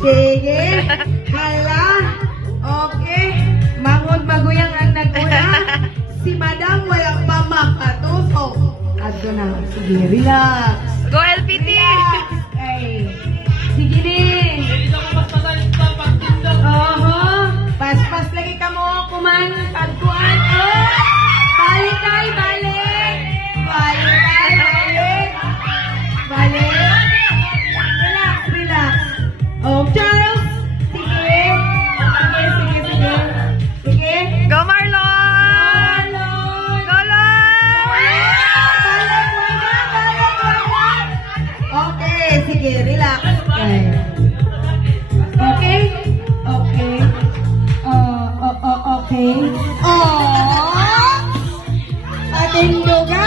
Sige. Hala. Okay. Mangon maguyang ang naguna. Si Madam walang pa makatusok. Adto na. Sige, relax. Go LPT! Relax. Ay. Sige din. Pas-pas lagi ka mo, kuman, tagpuan. Oh! Balik tayo, balik! Balik tayo, balik! Balik! Relax, relax. Oh, Charles! Sige! Sige. Sige! Go Marlon! Marlon! Go Lon! Balik! Okay, sige, relax. Okay? Okay. Okay. Oh! Ating lugar!